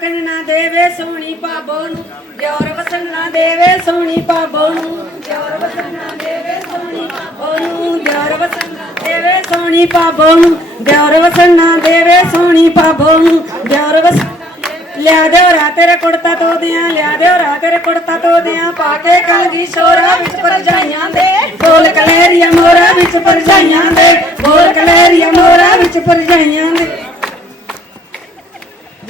ਵਕਨ ਨਾ ਦੇਵੇ ਸੋਹਣੀ ਪਾਬੋ ਨੂੰ ਦਿਉਰ ਵਸਨ ਨਾ ਦੇਵੇ ਸੋਹਣੀ ਪਾਬੋ ਨੂੰ ਦਿਉਰ ਵਸਨ ਨਾ ਦੇਵੇ ਸੋਹਣੀ ਪਾਬੋ ਨੂੰ ਦਿਉਰ ਵਸਨ ਨਾ ਦੇਵੇ ਸੋਹਣੀ ਪਾਬੋ ਨੂੰ ਦਿਉਰ ਵਸਨ ਨਾ ਦੇਵੇ ਸੋਹਣੀ ਪਾਬੋ ਨੂੰ ਦਿਉਰ ਵਸਨ ਲਿਆ ਦਿਓ ਰਾ ਤੇਰੇ ਕੁੜਤਾ ਤੋਦਿਆਂ ਲਿਆ ਦਿਓ ਰਾ ਤੇਰੇ ਕੁੜਤਾ ਤੋਦਿਆਂ ਪਾ ਕੇ ਕਲਗੀ ਸੋਰਾ ਵਿੱਚ ਪਰਜਾਈਆਂ ਦੇ। ਬੋਲ ਕਲੇਰੀਆ ਮੋਰਾ ਵਿੱਚ ਪਰਜਾਈਆਂ ਦੇ, ਬੋਲ ਕਲੇਰੀਆ ਮੋਰਾ ਵਿੱਚ ਪਰਜਾਈਆਂ ਦੇ।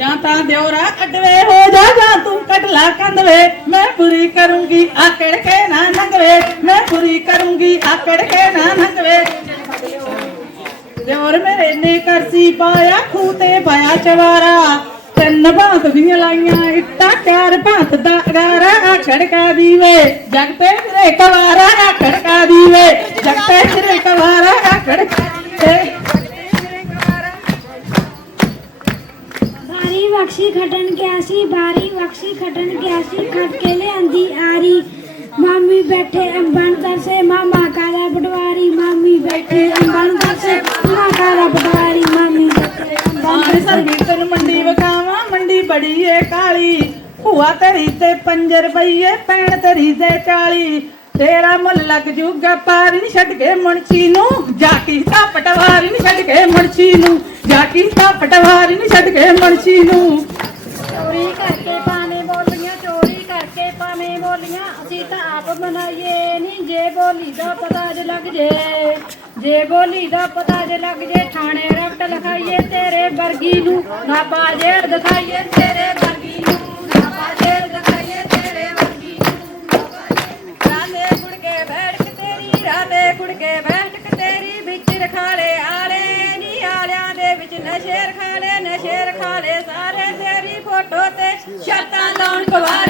ਜਾਂ ਤਾਂ ਦਿਉਰਾ ਅਡਵੇ ਹੋ ਜਾ ਜਾਂ ਤੂੰ ਕਟਲਾ ਕੰਦਵੇ ਮੈਂ ਪੂਰੀ ਕਰੂੰਗੀ ਆਕੜ ਕੇ ਨਾ ਨੰਗਵੇ। ਮੈਂ ਪੂਰੀ ਕਰੂੰਗੀ ਆਕੜ ਕੇ ਨਾ ਨੰਗਵੇ। ਦਿਉਰ ਮੇਰੇ ਨੇ ਕਰਸੀ ਪਾਇਆ, ਖੂਹ ਤੇ ਪਾਇਆ ਚਵਾਰਾ। ਤਿੰਨ ਭਾਂਤ ਦੀਆਂ ਲਾਈਆਂ, ਇੱਟਾਂ, ਚਾਰ ਭਾਂਤ ਦਾ ਅਗਾਰਾ। ਆਕੜ ਦੀਵੇ, ਜਗ ਤੇ ਕਵਾਰਾ ਆਕੜ ਦੀਵੇ। ਜਗ ਤੇ ਕਵਾਰਾ ਆਕੜ ਦੀਵੇ। ਬਖਸ਼ੀ ਖਟਣ ਗਿਆ ਬਾਰੀ ਬਖਸ਼ੀ ਖਟਣ ਗਿਆ ਖਟ ਕੇ ਲਿਆਂਦੀ ਆਰੀ। ਮਾਮੀ ਬੈਠੇ ਅੰਬਣ ਦਰਸੇ ਮਾਮਾ ਕਾਲਾ ਪਟਵਾਰੀ, ਮਾਮੀ ਬੈਠੇ ਅੰਬਣ ਦਰਸੇ ਮਾਮਾ ਕਾਲਾ ਪਟਵਾਰੀ, ਮਾਮੀ ਬੈਠੇ ਅੰਬਣ ਆਣ ਤੈਨੂੰ ਮੰਡੀ ਵਕਾਵਾਂ ਮੰਡੀ ਬੜੀ ਏ ਕਾਲੀ। ਭੂਆ ਤੇਰੀ ਤੇ 5 ਰੁਪਈਏ ਪੈਣ ਤੇਰੀ ਤੇ 40 ਤੇਰਾ ਮੁੱਲ ਲੱਗ ਜੂਗਾ, ਪਾਰੀ ਨੀ ਛੱਡ ਕੇ ਮੁਨਸ਼ੀ ਨੂੰ। ਜਾ ਕੀ ਤਾਂ ਪਟਵਾਰੀ ਨੀ ਛੱਡ ਕੇ ਮੁਨਸ਼ੀ ਨੂੰ। ਜਾ ਤਾਂ ਪਟਵਾਰੀ ਨੀ ਛੱਡ ਕੇ ਮੁਨਸ਼ੀ ਨੂੰ। ਚੋਰੀ ਕਰਕੇ ਪਾਵੇਂ ਬੋਲੀਆਂ, ਚੋਰੀ ਕਰਕੇ ਪਾਵੇਂ ਬੋਲੀਆਂ, ਅਸੀਂ ਤਾਂ ਆਪ ਬਣਾਈਏ ਨਹੀਂ ਜੇ ਬੋਲੀ ਦਾ ਪਤਾ ਜੇ ਲੱਗ ਜੇ ਜੇ ਬੋਲੀ ਦਾ ਪਤਾ ਜੇ ਲੱਗ ਜੇ, ਥਾਣੇ ਰਫਟ ਲਖਾਈਏ ਤੇਰੇ ਵਰਗੀ ਨੂੰ ਨਾ ਬਾਜੇੜ ਦਿਖਾਈਏ ਤੇਰੇ ਫੋਟੋ ਤੇ ਸ਼ਰਤਾਂ ਲਾਉਣ ਕੁਵਾਰੇ